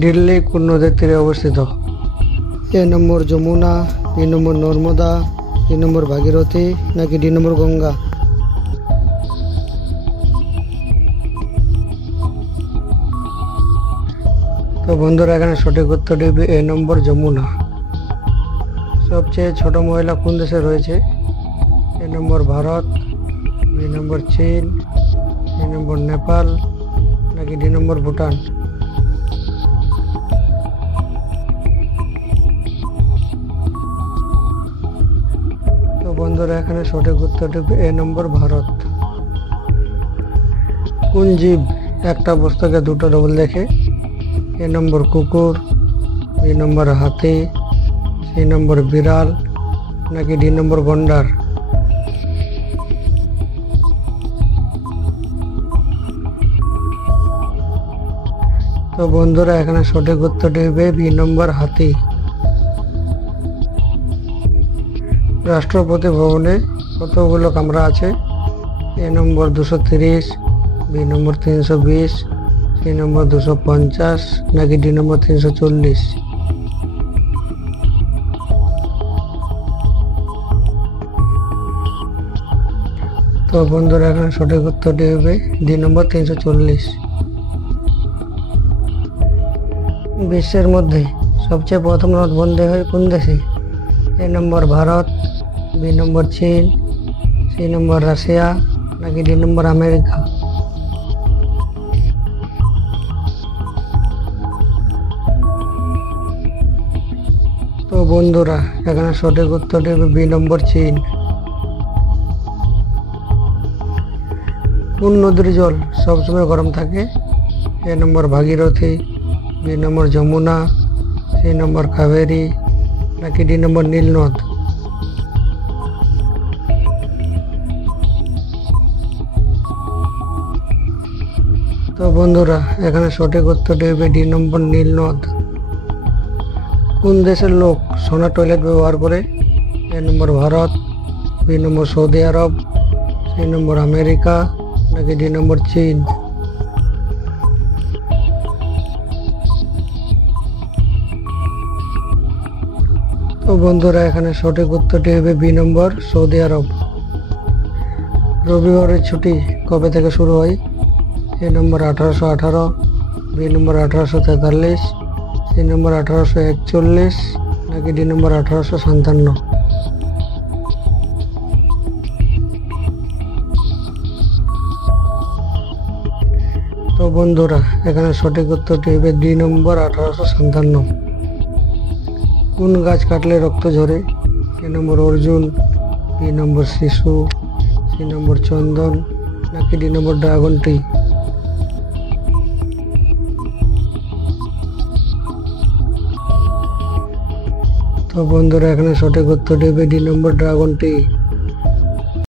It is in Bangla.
দিল্লি কোন নদীর তীরে অবস্থিত? এ নম্বর যমুনা, বি নম্বর নর্মদা, সি নম্বর ভাগীরথী, নাকি ডি নম্বর গঙ্গা? তো বন্ধুরা, এখানে সঠিক উত্তরটি এ নম্বর যমুনা। সবচেয়ে ছোট মহিলা কোন দেশে রয়েছে? এ নম্বর ভারত, বি নম্বর চীন, সি নম্বর নেপাল, নাকি ডি নম্বর ভুটান? তো বন্ধুরা, এখানে সঠিক উত্তরটি এ নম্বর ভারত। কোন জীব একটা বস্তুকে দুটো ডবল দেখে? এ নম্বর কুকুর, বি নম্বর হাতি, সি নম্বর বিড়াল, নাকি ডি নম্বর গন্ডার? তো বন্ধুরা, এখানে সঠিক উত্তরটি হবে বি নম্বর হাতি। রাষ্ট্রপতি ভবনে কতগুলো কামরা আছে? এ নম্বর 230, বি নম্বর 320, সি নম্বর 250, নাকি ডি নম্বর 340? তো বন্ধুরা, এখানে সঠিক উত্তরটি হবে ডি নম্বর 340। বিশ্বের মধ্যে সবচেয়ে প্রথম নোটবন্দি হয় কোন দেশে? এ নম্বর ভারত, বি নম্বর চীন, সি নম্বর রাশিয়া, নাকি ডি নম্বর আমেরিকা? তো বন্ধুরা, এখানে সঠিক উত্তরটি হবে বি নম্বর চীন। কোন নদীর জল সবসময় গরম থাকে? এ নম্বর ভাগীরথী, বি নম্বর যমুনা, সি নম্বর কাবেরী, নাকি ডি নম্বর নীলনদ? তো বন্ধুরা, এখানে সঠিক উত্তরটি হবে ডি নম্বর নীলনদ। কোন দেশের লোক সোনা টয়লেট ব্যবহার করে? এ নম্বর ভারত, বি নম্বর সৌদি আরব, সি নম্বর আমেরিকা, নাকি ডি নম্বর চীন? তো বন্ধুরা, এখানে সঠিক উত্তরটি হবে বি নম্বর সৌদি আরব। রবিবারের ছুটি কবে থেকে শুরু হয়? এ নম্বর 1818, বি নম্বর 1843, সি নম্বর 1841, নাকি ডি নম্বর 1857? তো বন্ধুরা, এখানে সঠিক উত্তরটি হবে ডি নম্বর 1857। কোন গাছ কাটলে রক্ত ঝরে? এ নম্বর অর্জুন, বি নম্বর শিশু, সি নম্বর চন্দন, নাকি ডি নম্বর ড্রাগন ট্রি? তো বন্ধুরা, এখানে সঠিক উত্তরটি হবে ডি নম্বর ড্রাগন ট্রি।